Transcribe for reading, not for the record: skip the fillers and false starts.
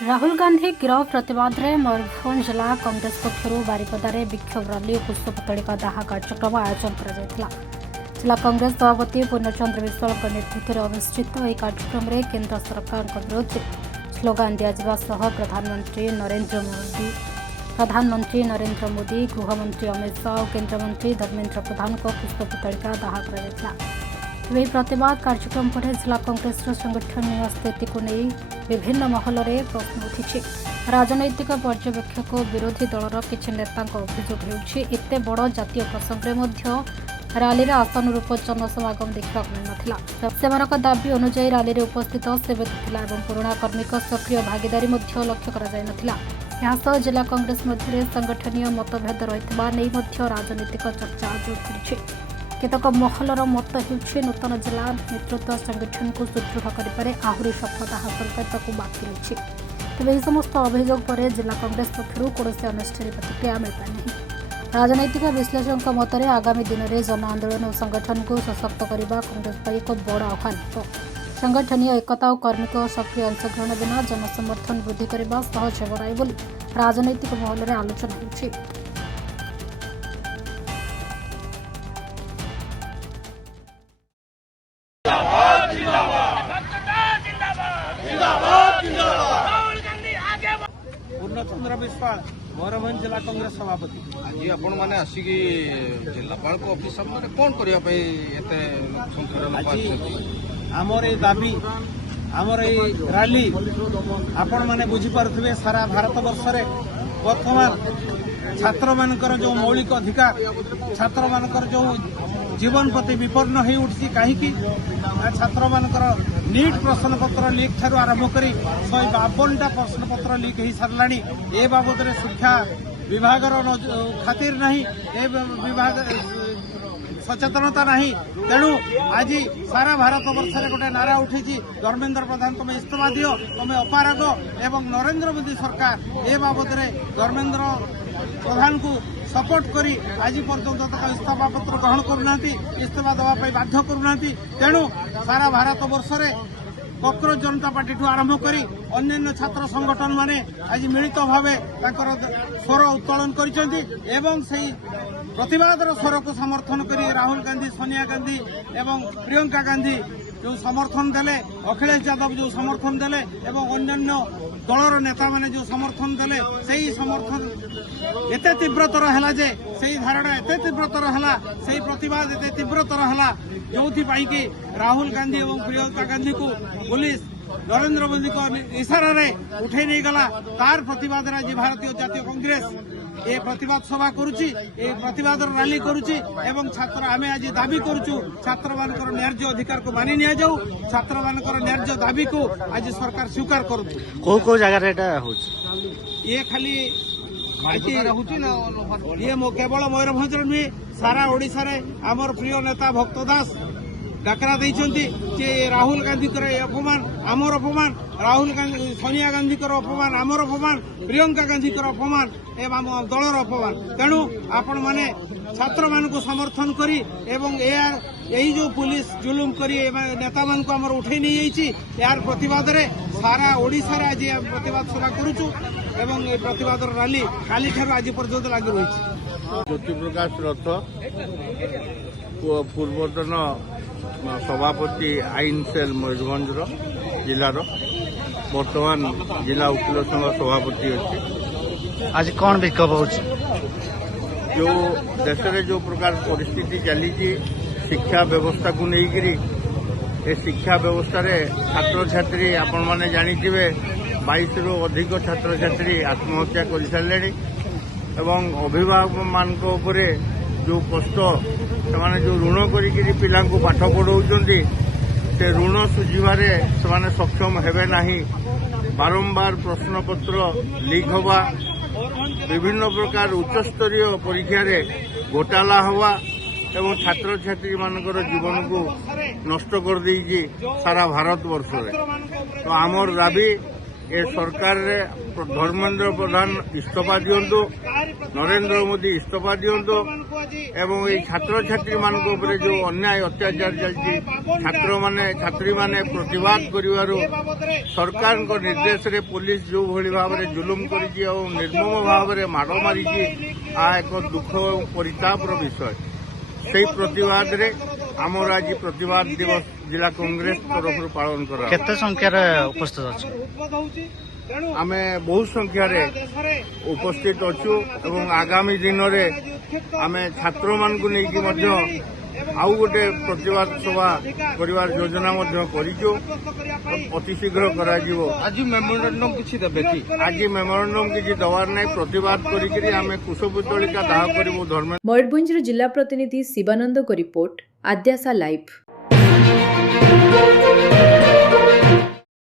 राहुल गांधी गिरफ प्रतिवाद में मयूरभंज जिला कांग्रेस पक्षर बारिपदारे विक्षोभ रैली और पुष्पतलिका दाह कार्यक्रम आयोजन कर जिला कांग्रेस सभापति पूर्णचंद्र विश्वाल नेतृत्व में अनुष्ठित यह कार्यक्रम में केन्द्र सरकार विरोध में स्लोगान दिया प्रधानमंत्री नरेंद्र मोदी गृहमंत्री अमित शाह और केन्द्रमंत्री धर्मेन्द्र प्रधान को पुष्पतलिका दाह कर प्रतिवाद कार्यक्रम पर जिला कांग्रेस संगठन स्थिति को नहीं विभिन्न महल में प्रश्न उठी। राजनैतिक पर्यवेक्षक विरोधी दलर किसी नेता अभियोग होते बड़ जातीय प्रसंग रैली आशानुरूप जनसमागम देखा मिलता दाबी अनुजाई रैली में उपस्थित सेवती और पुराणा कर्मिक सक्रिय भागीदारी लक्ष्य कर जिला कांग्रेस मध्य संगठनीय मतभेद रही राजनीतिक चर्चा जोर कर केतक महलर मत हो नूतन जिला नेतृत्व संगठन को सुदृढ़ करें आहरी सफलता हासिल करने बाकी रही तेज यह समस्त अभियोग पर जिला कांग्रेस पक्षर कौन अनुष्ठान प्रतिक्रिया मिल पार राजनैतिक विश्लेषकों मतरे आगामी दिन में जन आंदोलन और संगठन को सशक्त करने कांग्रेस पर एक बड़ आह्वान हो संगठनीय एकता और कार्मिक सक्रिय अंशग्रहण बिना जनसमर्थन वृद्धि करने सहज हो नहीं बोली राजनैतिक महल में आलोचना होती। पूर्णचंद्र विश्वाल मयूरभंज जिला कांग्रेस सभापति आज आपण मैंने आसिक जिलापाल ऑफिस सामने कौन करने आमर ये दाबी आमर ये रैली आपण मैंने बुझीपे सारा भारत वर्ष वर्तमान छात्र मानकर जो मौलिक अधिकार छात्र मानकर जो जीवन प्रति विपन्न हो उठी कहीं छात्र मानकर नीट प्रश्न पत्र लीक ठार आरंभ कर 152टा प्रश्न पत्र लीक हो सारा ए बाबद शिक्षा विभाग खातिर नहीं ए विभाग सचेतनता नहीं तेणु आज सारा भारत वर्ष गोटे नारा उठी धर्मेन्द्र प्रधान तुम इस्तीफा दियो तुम अपारग एवं नरेंद्र मोदी सरकार ए बाबद धर्मेन्द्र प्रधान को सपोर्ट करी आज पर्यंत तक इस्तीफा पत्र ग्रहण करना इस्तीफा देवाई बाध्य करना तेणु सारा भारत वर्ष कॉकरोच जनता पार्टी ठू आरंभ करी अन्य छात्र संगठन माने आज मिलित भाव स्वर उत्तोलन कर प्रतिवाद स्वर को समर्थन करी राहुल गांधी सोनिया गांधी एवं प्रियंका गांधी जो समर्थन देले अखिलेश यादव जो समर्थन देले एवं अन्य दलर नेता माने जो समर्थन देले सही समर्थन एते तीव्रतर है जे सही धारणा एते तीव्रतर है सही प्रतिवाद एते तीव्रतर है जो कि राहुल गांधी एवं प्रियंका गांधी को पुलिस नरेंद्र मोदी को इशारा रे उठे नहीं गला तार प्रतिवाद आज भारतीय जातीय कांग्रेस ए प्रतिवाद सभा करुची ए प्रतिवाद रैली करुची एवं छात्र आमे आज दाबी करुचु छात्र मानकर न्याय्य अधिकार को मानि निया जाऊ छात्र मानकर न्याय्य दाबी को आज सरकार स्वीकार करू को जगह ये खाली ये केवल मयूरभंज नुहे सारा ओडिशा रे आमर प्रिय नेता भक्त दास डाकरा जे राहुल गांधी अपमान आमर अपमान राहुल गांधी सोनिया गांधी अपमान आमर अपमान प्रियंका गांधी अपमान एवं दलर अपमान तेणु आपण माने छात्र मान को समर्थन करी एवं यही जो पुलिस जुलुम करी नेता मान को आमर उठे नहीं जाइए यार प्रतिवाद रे सारा ओडिशा रे आज प्रतिवाद सभा करूचु एवं ये प्रतिवाद रैली काली ठार आज पर्यंत लगी रही। ज्योति प्रकाश रथ पूर्वतन सभापति आईन सेल मयूरभंज जिलार बर्तमान जिला वकिल संघ सभापति अच्छी आज कौन विक्षोभ हो जो देश में जो प्रकार परिस्थिति चली शिक्षा व्यवस्था को लेकर ए शिक्षा व्यवस्था रे छात्र छात्री आपण माने जानिथिबे 22 रु अधिक छात्र छात्री आत्महत्या कर सारे एवं अभिभावक मान जो कष्ट से जो ऋण करी पिला पाठ पढ़ाऊँच से ऋण सुझारे से सक्षम हेबे नहीं बारंबार प्रश्न पत्र लीक हवा विभिन्न प्रकार उच्चस्तरीय परीक्षा रे घोटाला हवा एवं छात्र छात्री मानकर जीवन को नष्ट कर देइछि सारा भारत वर्ष रे तो आमर दाबी ए सरकार रे धर्मेंद्र प्रधान इस्तीफा दियंतु, नरेंद्र मोदी इस्तीफा दियंतु एवं ये छात्र छात्री मानक उपरे जो अन्याय अत्याचार चलती छात्र माने छात्री माने प्रतिवाद करिवारु सरकार को निर्देश रे पुलिस जो भली भाव रे जुलुम करिछि और निर्मम भाव रे माड़ मारिछि आ एक दुख और परितापर विषय से प्रतिवाद रे आमर आज प्रतिवाद दिवस जिला कांग्रेस तरफ पालन करा केते संख्यार उपस्थित अछि आमे बहुत संख्या रे उपस्थित अछु एवं आगामी दिन रे आमे छात्र मान को नै कि मध्य आउ गोटे प्रतिवाद सभा परिवार योजना मध्य करिजो अति शीघ्र करा जिवो आज मेमोरेंडम किछि देबे कि आज मेमोरेंडम किछि दवार नै प्रतिवाद करि करी आमे कुशपुतलिका दाह करिवो धर्म मयूरभंज जिला प्रतिनिधि शिवानंद को रिपोर्ट आद्यासा लाइव।